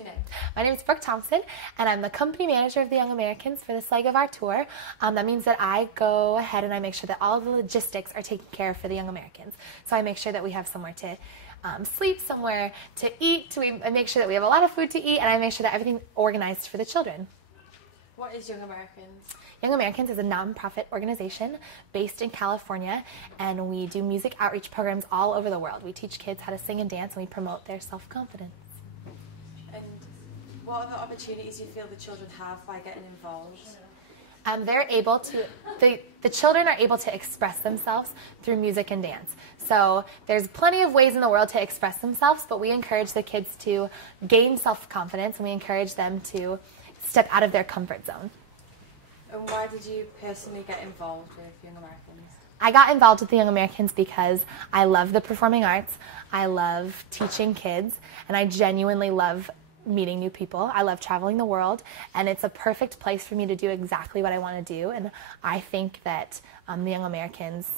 your name? My name is Brooke Thompson, and I'm the company manager of the Young Americans for this leg of our tour. That means that I go ahead and I make sure that all the logistics are taken care of for the Young Americans. So I make sure that we have somewhere to sleep, somewhere to eat, I make sure that we have a lot of food to eat, and I make sure that everything's organized for the children. What is Young Americans? Young Americans is a nonprofit organization based in California, and we do music outreach programs all over the world. We teach kids how to sing and dance, and we promote their self-confidence. And what other opportunities do you feel the children have by getting involved? They're able to, the children are able to express themselves through music and dance. So there's plenty of ways in the world to express themselves, but we encourage the kids to gain self-confidence, and we encourage them to step out of their comfort zone. And why did you personally get involved with Young Americans? I got involved with the Young Americans because I love the performing arts, I love teaching kids, and I genuinely love meeting new people. I love traveling the world, and it's a perfect place for me to do exactly what I want to do. And I think that the Young Americans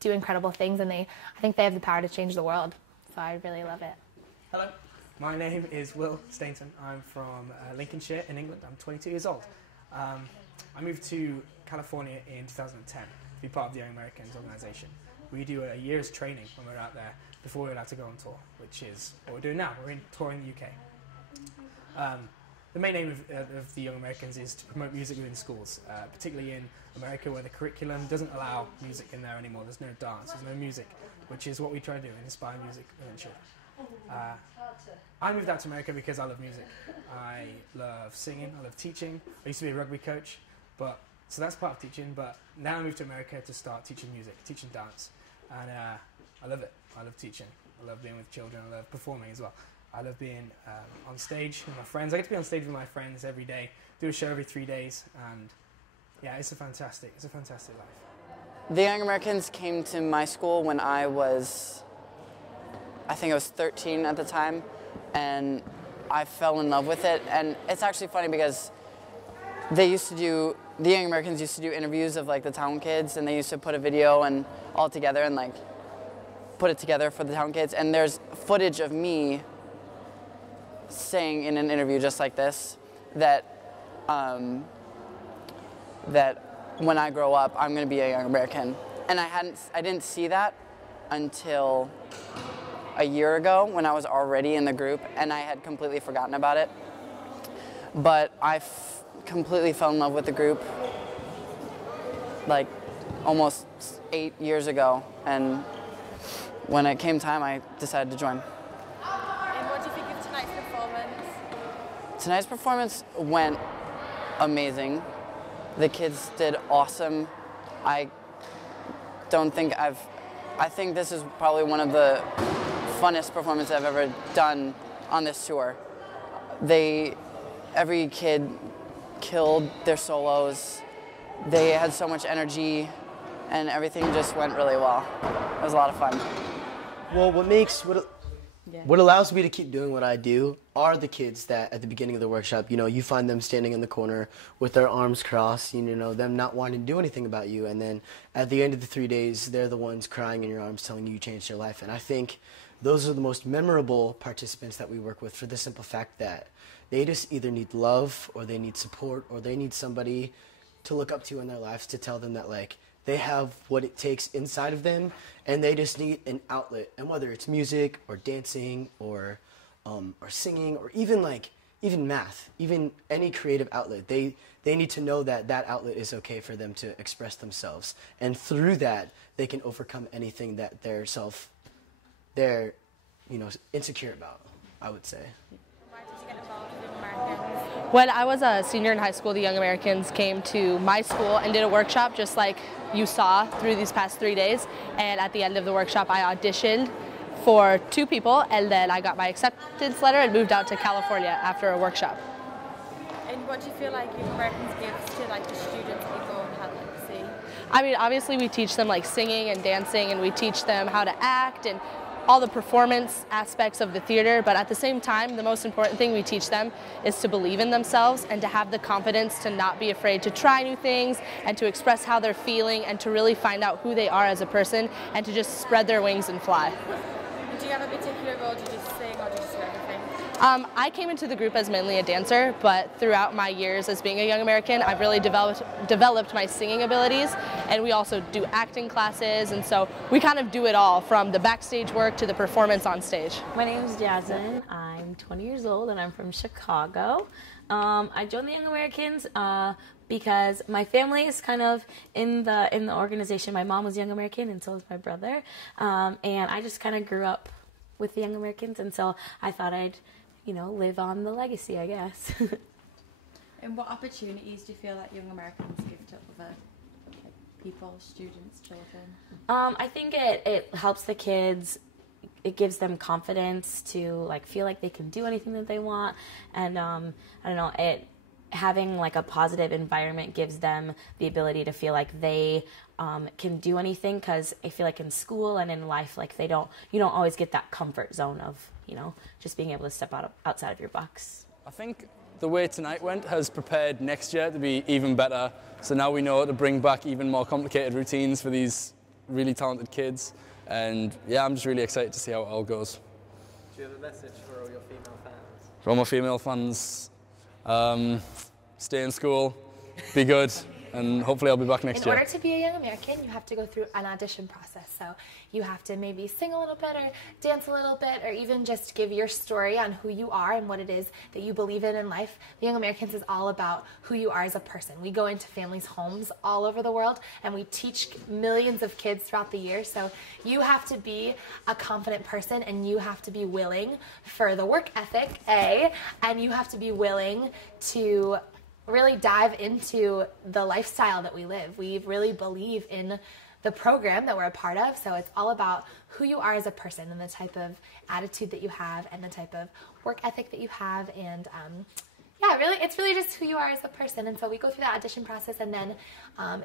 do incredible things, and I think they have the power to change the world. So I really love it. Hello, my name is Will Stainton. I'm from Lincolnshire in England. I'm 22 years old. I moved to California in 2010 to be part of the Young Americans organisation. We do a year's training when we're out there before we're allowed to go on tour, which is what we're doing now. We're touring the UK. The main aim of the Young Americans is to promote music within schools, particularly in America where the curriculum doesn't allow music in there anymore. There's no dance, there's no music, which is what we try to do, inspire music within children. I moved out to America because I love music. I love singing, I love teaching. I used to be a rugby coach, so that's part of teaching, but now I moved to America to start teaching music, teaching dance, and I love it. I love teaching, I love being with children, I love performing as well. I love being on stage with my friends. I get to be on stage with my friends every day, do a show every 3 days, and yeah, it's a fantastic life. The Young Americans came to my school when I think I was 13 at the time, and I fell in love with it. And it's actually funny because the Young Americans used to do interviews of like the town kids, and they used to put a video and all together and like put it together for the town kids. And there's footage of me saying in an interview just like this that when I grow up I'm going to be a Young American, and I didn't see that until a year ago when I was already in the group, and I had completely forgotten about it. But I completely fell in love with the group like almost 8 years ago, and when it came time I decided to join. And what do you think of tonight's performance? Tonight's performance went amazing. The kids did awesome. I think this is probably one of the funnest performances I've ever done on this tour. Every kid killed their solos. They had so much energy, and everything just went really well. It was a lot of fun. Well, what allows me to keep doing what I do are the kids that at the beginning of the workshop, you find them standing in the corner with their arms crossed, them not wanting to do anything about you. And then at the end of the 3 days, they're the ones crying in your arms telling you changed their life. And I think those are the most memorable participants that we work with for the simple fact that they just either need love, or they need support, or they need somebody to look up to in their lives to tell them that like they have what it takes inside of them, and they just need an outlet. And whether it's music or dancing or singing or even math, even any creative outlet, they need to know that that outlet is okay for them to express themselves. And through that, they can overcome anything that they're insecure about, I would say. Why did you get involved with Young Americans? When I was a senior in high school, the Young Americans came to my school and did a workshop just like you saw through these past 3 days. And at the end of the workshop, I auditioned for 2 people, and then I got my acceptance letter and moved out to California after a workshop. And what do you feel like Young Americans gives to like the students that you go and have like see? I mean, obviously we teach them like singing and dancing, and we teach them how to act and all the performance aspects of the theater, but at the same time, the most important thing we teach them is to believe in themselves and to have the confidence to not be afraid to try new things and to express how they're feeling and to really find out who they are as a person and to just spread their wings and fly. Do you have a particular role? Do you just sing or do you just do everything? I came into the group as mainly a dancer, but throughout my years as being a Young American, I've really developed my singing abilities, and we also do acting classes, and so we kind of do it all, from the backstage work to the performance on stage. My name is Jasmine. I'm 20 years old, and I'm from Chicago. I joined the Young Americans because my family is kind of in the organization. My mom was Young American, and so was my brother, and I just kind of grew up with the Young Americans, and so I thought I'd live on the legacy, I guess. And what opportunities do you feel that Young Americans give to other people, students, children? I think it helps the kids. It gives them confidence to feel like they can do anything that they want, and I don't know, having a positive environment gives them the ability to feel like they can do anything, because I feel like in school and in life, you don't always get that comfort zone of just being able to step outside of your box. I think the way tonight went has prepared next year to be even better. So now we know how to bring back even more complicated routines for these really talented kids. And yeah, I'm just really excited to see how it all goes. Do you have a message for all your female fans? For all my female fans, stay in school, be good, and hopefully I'll be back next year. In order to be a Young American, you have to go through an audition process. So you have to maybe sing a little bit or dance a little bit, or even just give your story on who you are and what it is that you believe in life. The Young Americans is all about who you are as a person. We go into families' homes all over the world, and we teach millions of kids throughout the year. So you have to be a confident person, and you have to be willing for the work ethic, and you have to be willing to really dive into the lifestyle that we live. We really believe in the program that we're a part of, so it's all about who you are as a person and the type of attitude that you have and the type of work ethic that you have, and it's really just who you are as a person. And so we go through that audition process, and then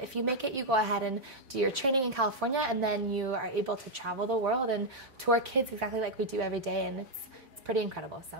if you make it, you go ahead and do your training in California, and then you are able to travel the world and tour kids exactly like we do every day, and it's pretty incredible. So.